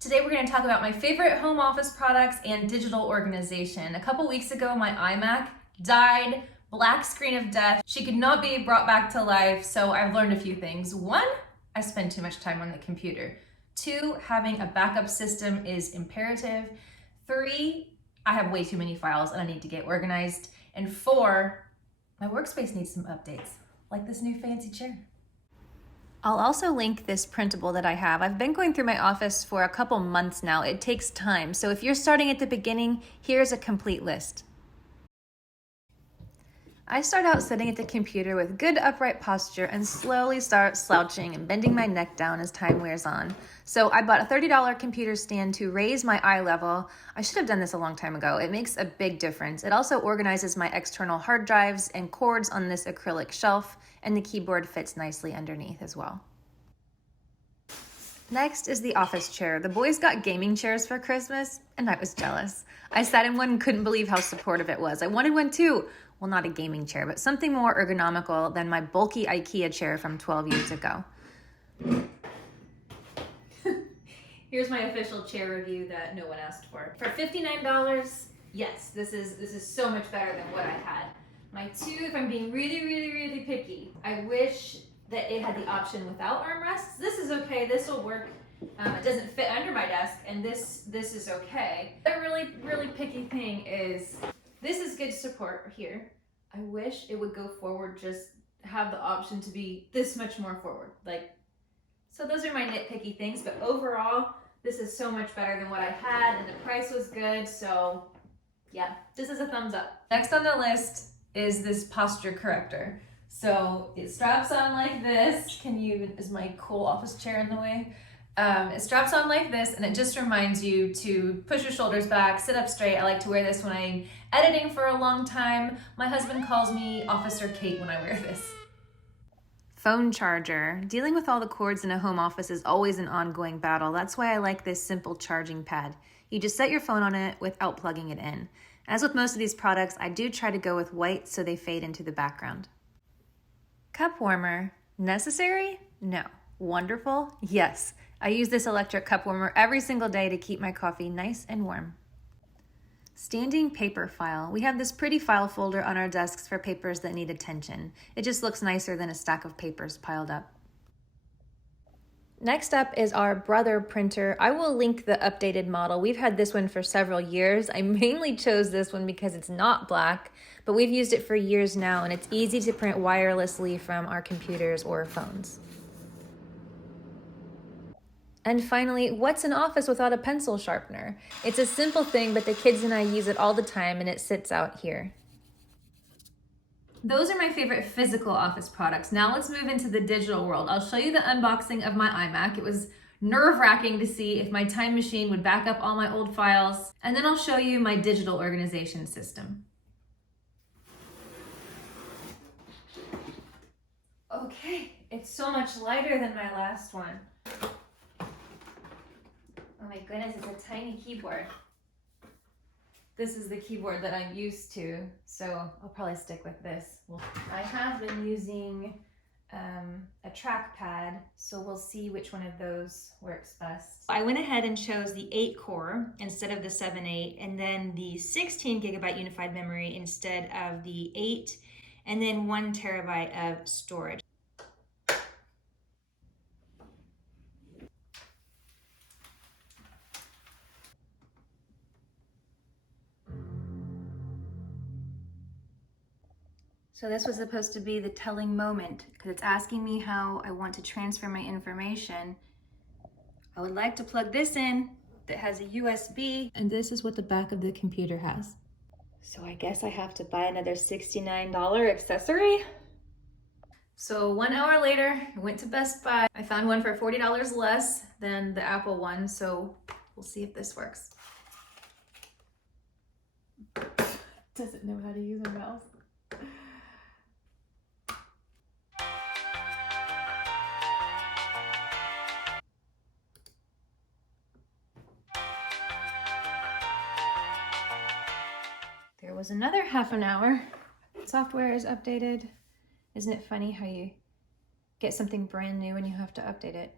Today we're going to talk about my favorite home office products and digital organization. A couple weeks ago, my iMac died, black screen of death. She could not be brought back to life, so I've learned a few things. One, I spend too much time on the computer. Two, having a backup system is imperative. Three, I have way too many files and I need to get organized. And four, my workspace needs some updates, like this new fancy chair. I'll also link this printable that I have. I've been going through my office for a couple months now. It takes time. So if you're starting at the beginning, here's a complete list. I start out sitting at the computer with good upright posture and slowly start slouching and bending my neck down as time wears on. So I bought a $30 computer stand to raise my eye level. I should have done this a long time ago. It makes a big difference. It also organizes my external hard drives and cords on this acrylic shelf, and the keyboard fits nicely underneath as well. Next is the office chair. The boys got gaming chairs for Christmas, and I was jealous. I sat in one and couldn't believe how supportive it was. I wanted one too. Well, not a gaming chair, but something more ergonomical than my bulky IKEA chair from 12 years ago. Here's my official chair review that no one asked for. For $59, yes, this is so much better than what I had. My two, if I'm being really picky, I wish that it had the option without armrests. This is okay, this will work. It doesn't fit under my desk, and this is okay. The really picky thing is, this is good support here. I wish it would go forward, just have the option to be this much more forward. So those are my nitpicky things, but overall, this is so much better than what I had, and the price was good, so yeah, this is a thumbs up. Next on the list is this posture corrector. So it straps on like this. Is my cool office chair in the way? It straps on like this, and it just reminds you to push your shoulders back, sit up straight. I like to wear this when I'm editing for a long time. My husband calls me Officer Kate when I wear this. Phone charger. Dealing with all the cords in a home office is always an ongoing battle. That's why I like this simple charging pad. You just set your phone on it without plugging it in. As with most of these products, I do try to go with white so they fade into the background. Cup warmer. Necessary? No. Wonderful? Yes. I use this electric cup warmer every single day to keep my coffee nice and warm. Standing paper file. We have this pretty file folder on our desks for papers that need attention. It just looks nicer than a stack of papers piled up. Next up is our Brother printer. I will link the updated model. We've had this one for several years. I mainly chose this one because it's not black, but we've used it for years now, and it's easy to print wirelessly from our computers or phones. And finally, what's an office without a pencil sharpener? It's a simple thing, but the kids and I use it all the time, and it sits out here. Those are my favorite physical office products. Now let's move into the digital world. I'll show you the unboxing of my iMac. It was nerve-wracking to see if my time machine would back up all my old files. And then I'll show you my digital organization system. Okay, it's so much lighter than my last one. Oh my goodness, it's a tiny keyboard. This is the keyboard that I'm used to, so I'll probably stick with this. I have been using a trackpad, so we'll see which one of those works best. I went ahead and chose the 8-core instead of the 7/8, and then the 16 gigabyte unified memory instead of the 8, and then 1 terabyte of storage. So this was supposed to be the telling moment, because it's asking me how I want to transfer my information. I would like to plug this in that has a USB, and this is what the back of the computer has. So I guess I have to buy another $69 accessory. So 1 hour later, I went to Best Buy. I found one for $40 less than the Apple one, so we'll see if this works. Doesn't know how to use a mouse. There was another half an hour. Software is updated. Isn't it funny how you get something brand new and you have to update it?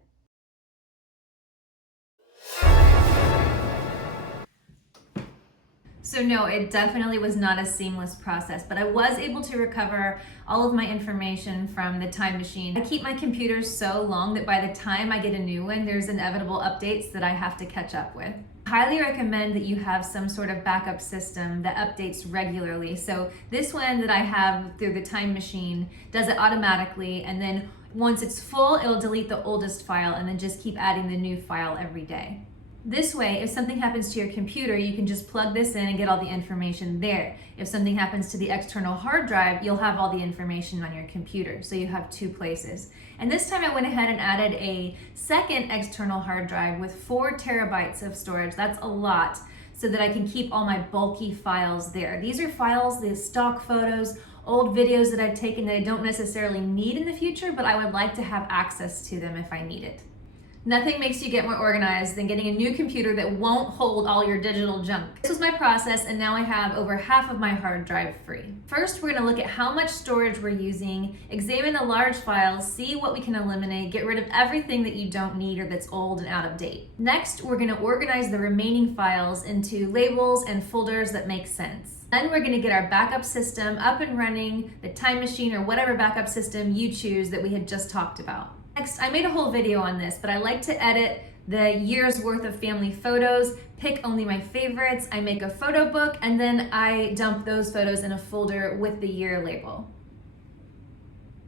So no, it definitely was not a seamless process, but I was able to recover all of my information from the time machine. I keep my computers so long that by the time I get a new one, there's inevitable updates that I have to catch up with. Highly recommend that you have some sort of backup system that updates regularly. So this one that I have through the time machine does it automatically, and then once it's full, it'll delete the oldest file and then just keep adding the new file every day. This way, if something happens to your computer, you can just plug this in and get all the information there. If something happens to the external hard drive, you'll have all the information on your computer, so you have two places. And this time I went ahead and added a second external hard drive with 4 terabytes of storage. That's a lot, so that I can keep all my bulky files there. These are files, the stock photos, old videos that I've taken that I don't necessarily need in the future, but I would like to have access to them if I need it. Nothing makes you get more organized than getting a new computer that won't hold all your digital junk. This was my process, and now I have over half of my hard drive free. First, we're gonna look at how much storage we're using, examine the large files, see what we can eliminate, get rid of everything that you don't need or that's old and out of date. Next, we're gonna organize the remaining files into labels and folders that make sense. Then we're gonna get our backup system up and running, the time machine or whatever backup system you choose that we had just talked about. Next, I made a whole video on this, but I like to edit the year's worth of family photos, pick only my favorites, I make a photo book, and then I dump those photos in a folder with the year label.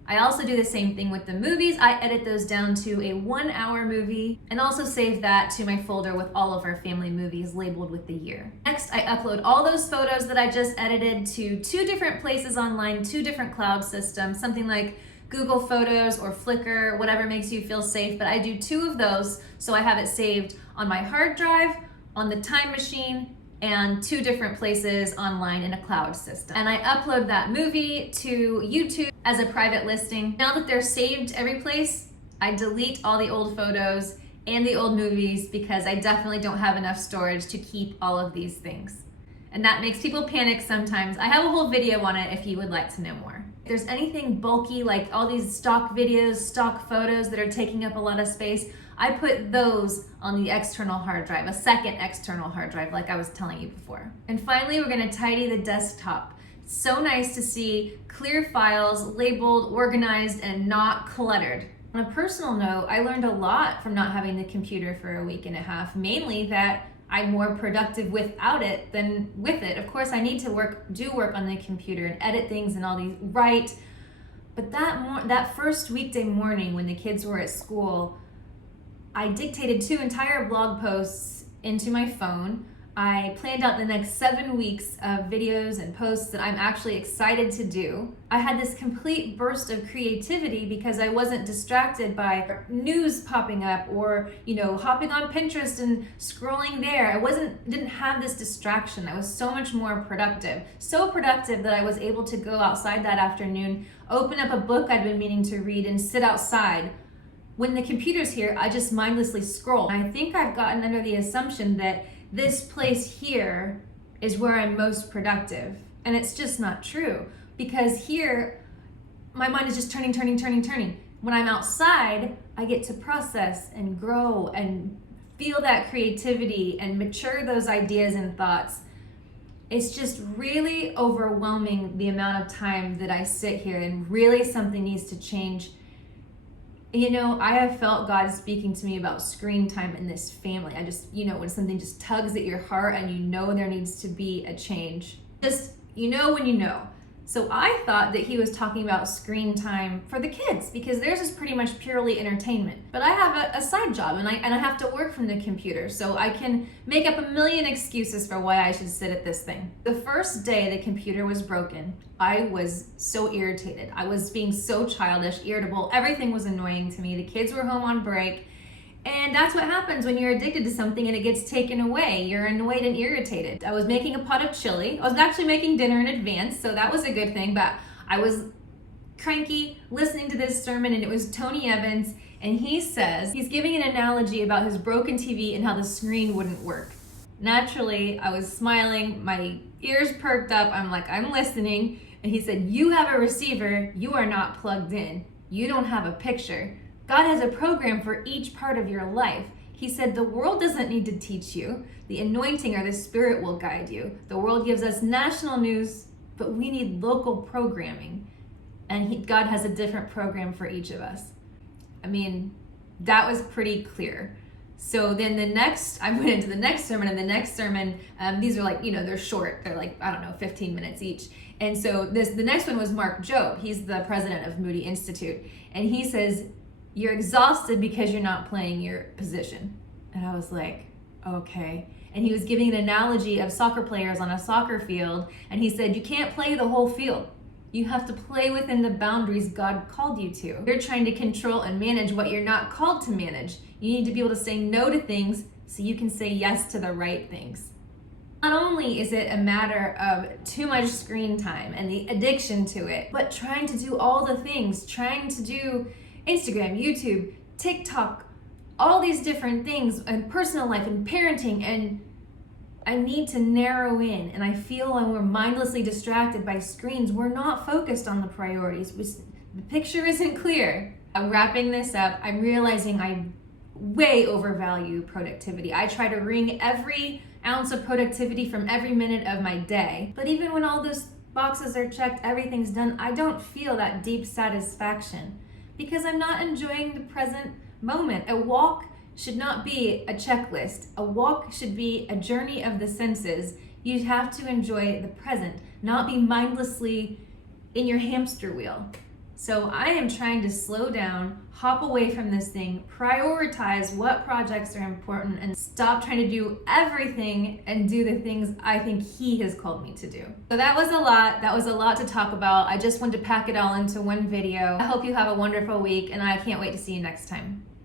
I also do the same thing with the movies. I edit those down to a 1-hour movie and also save that to my folder with all of our family movies labeled with the year. Next, I upload all those photos that I just edited to 2 different places online, 2 different cloud systems, something like Google Photos or Flickr, whatever makes you feel safe, but I do 2 of those, so I have it saved on my hard drive, on the time machine, and 2 different places online in a cloud system. And I upload that movie to YouTube as a private listing. Now that they're saved every place, I delete all the old photos and the old movies because I definitely don't have enough storage to keep all of these things. And that makes people panic sometimes. I have a whole video on it if you would like to know more. If there's anything bulky, like all these stock videos, stock photos that are taking up a lot of space, I put those on the external hard drive, a second external hard drive, like I was telling you before. And finally, we're gonna tidy the desktop. It's so nice to see clear files, labeled, organized, and not cluttered. On a personal note, I learned a lot from not having the computer for a week and a half, mainly that I'm more productive without it than with it. Of course, I need to do work on the computer and edit things and all these, write. But that first weekday morning when the kids were at school, I dictated 2 entire blog posts into my phone. I planned out the next 7 weeks of videos and posts that I'm actually excited to do. I had this complete burst of creativity because I wasn't distracted by news popping up or, hopping on Pinterest and scrolling there. Didn't have this distraction. I was so much more productive. So productive that I was able to go outside that afternoon, open up a book I'd been meaning to read, and sit outside. When the computer's here, I just mindlessly scroll. I think I've gotten under the assumption that this place here is where I'm most productive. And it's just not true, because here, my mind is just turning. When I'm outside, I get to process and grow and feel that creativity and mature those ideas and thoughts. It's just really overwhelming the amount of time that I sit here, and really something needs to change. I have felt God speaking to me about screen time in this family. I just, when something just tugs at your heart and there needs to be a change. Just, when you know. So I thought that he was talking about screen time for the kids because theirs is pretty much purely entertainment. But I have a side job and I have to work from the computer, so I can make up a million excuses for why I should sit at this thing. The first day the computer was broken, I was so irritated. I was being so childish, irritable. Everything was annoying to me. The kids were home on break. And that's what happens when you're addicted to something and it gets taken away. You're annoyed and irritated. I was making a pot of chili. I was actually making dinner in advance, so that was a good thing, but I was cranky listening to this sermon, and it was Tony Evans, and he's giving an analogy about his broken TV and how the screen wouldn't work. Naturally, I was smiling, my ears perked up, I'm listening, and he said, "You have a receiver, you are not plugged in. You don't have a picture. God has a program for each part of your life. He said, the world doesn't need to teach you. The anointing or the Spirit will guide you. The world gives us national news, but we need local programming. And God has a different program for each of us. I mean, that was pretty clear. So then I went into the next sermon, and the next sermon, these are like, they're short. They're like, 15 minutes each. And so the next one was Mark Jobe. He's the president of Moody Institute. And he says, you're exhausted because you're not playing your position. And I was like, okay. And he was giving an analogy of soccer players on a soccer field. And he said, you can't play the whole field. You have to play within the boundaries God called you to. You're trying to control and manage what you're not called to manage. You need to be able to say no to things so you can say yes to the right things. Not only is it a matter of too much screen time and the addiction to it, but trying to do all the things, trying to do Instagram, YouTube, TikTok, all these different things, and personal life and parenting, and I need to narrow in. And I feel when we're mindlessly distracted by screens, we're not focused on the priorities. The picture isn't clear. I'm wrapping this up. I'm realizing I way overvalue productivity. I try to wring every ounce of productivity from every minute of my day. But even when all those boxes are checked, everything's done, I don't feel that deep satisfaction because I'm not enjoying the present moment. A walk should not be a checklist. A walk should be a journey of the senses. You have to enjoy the present, not be mindlessly in your hamster wheel. So I am trying to slow down, hop away from this thing, prioritize what projects are important, and stop trying to do everything and do the things I think He has called me to do. So that was a lot. That was a lot to talk about. I just wanted to pack it all into one video. I hope you have a wonderful week, and I can't wait to see you next time.